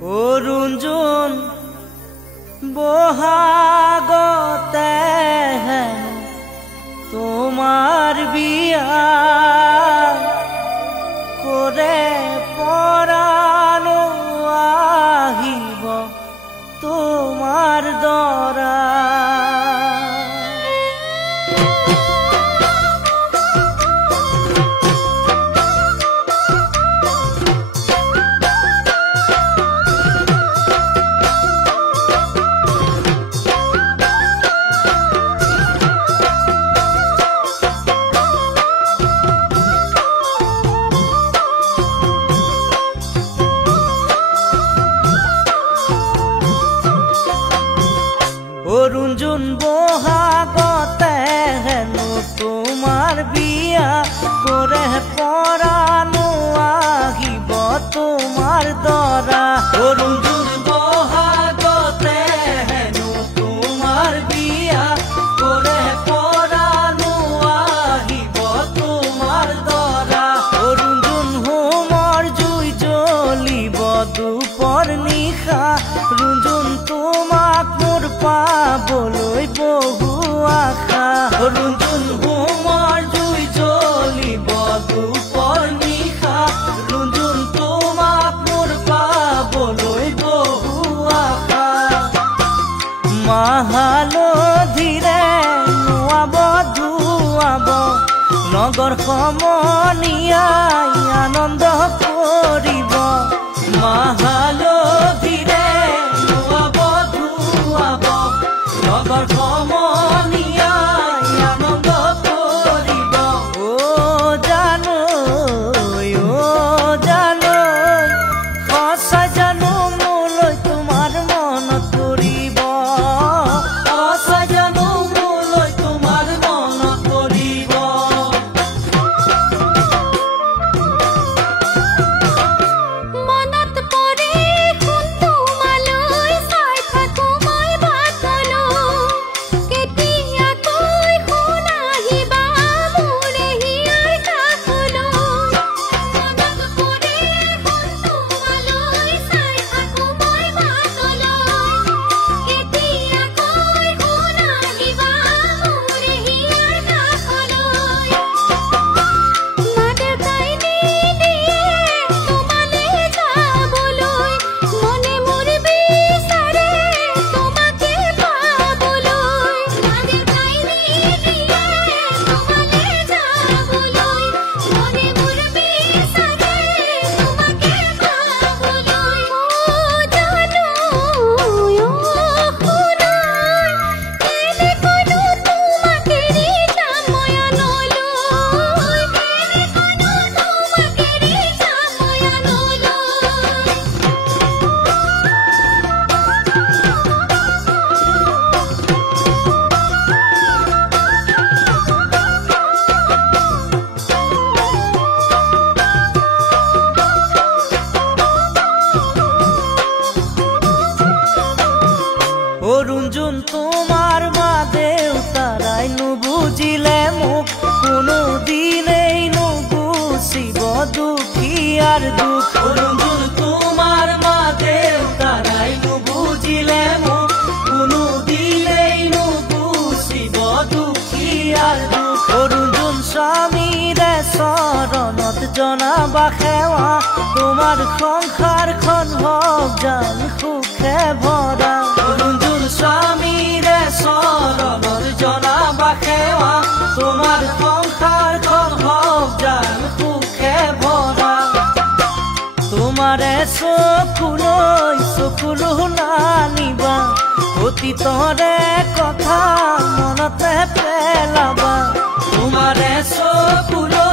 অৰুণজোন বহাগতে তোমাৰ বিয়া কৰে পৰানো আহিব তোমাৰ দৰা। অৰুণজোন বহাগতে হেনো তোমাৰ বিয়া কৰে পৰানো আহিব তোমাৰ দৰা। অৰুণজোন বহাগতে হেনো তোমাৰ বিয়া কৰে পৰানো আহিব তোমাৰ দৰা। অৰুণজোন হোমৰ জুই জ্বলিব দুপৰ নিশা ৰুণজোন তোমাক মোৰ পাবলৈ বহু আশা। ৰুণজোন হোমৰ জুই জ্বলিব দুপৰ নিশা ৰুণজোন তোমাক মোৰ পাবলৈ বহু আশা। মাহালধিৰে নোৱাব ধুৱাব নগৰ সমনীয়াই আনন্দ কৰিব। মাহালধিৰে নোৱাব ধুৱাব নগৰ সমনীয়াই আনন্দ কৰিব। ও জানৈ সঁচা জানো মোলৈ তোমাৰ মনত পৰিব। সঁচা জানো মোলৈ তোমাৰ মনত পৰিব। অৰুণজোন তোমাৰ মা দেউতাৰাই নুবুজিলে মোক কোনো দিনেই নুগুচিব দুখিয়াৰ দুখ। অৰুণজোন তোমাৰ মা দেউতাৰাই নুবুজিলে মোক কোনো দিনেই নুগুচিব দুখিয়াৰ দুখ। অৰুণজোন স্বামীৰে চৰণত জনাবা সেৱা তোমাৰ সংসাৰখন হওক জান সুখে ভৰা। অৰুণজোন স্বামীৰে চৰণত জনাবা সেৱা তোমাৰ সংসাৰখন হওক জান সুখে ভৰা। তোমাৰে চকুলো নানিবা অতীতৰে কথা মনতে পেলাবা। তোমাৰে চকুলো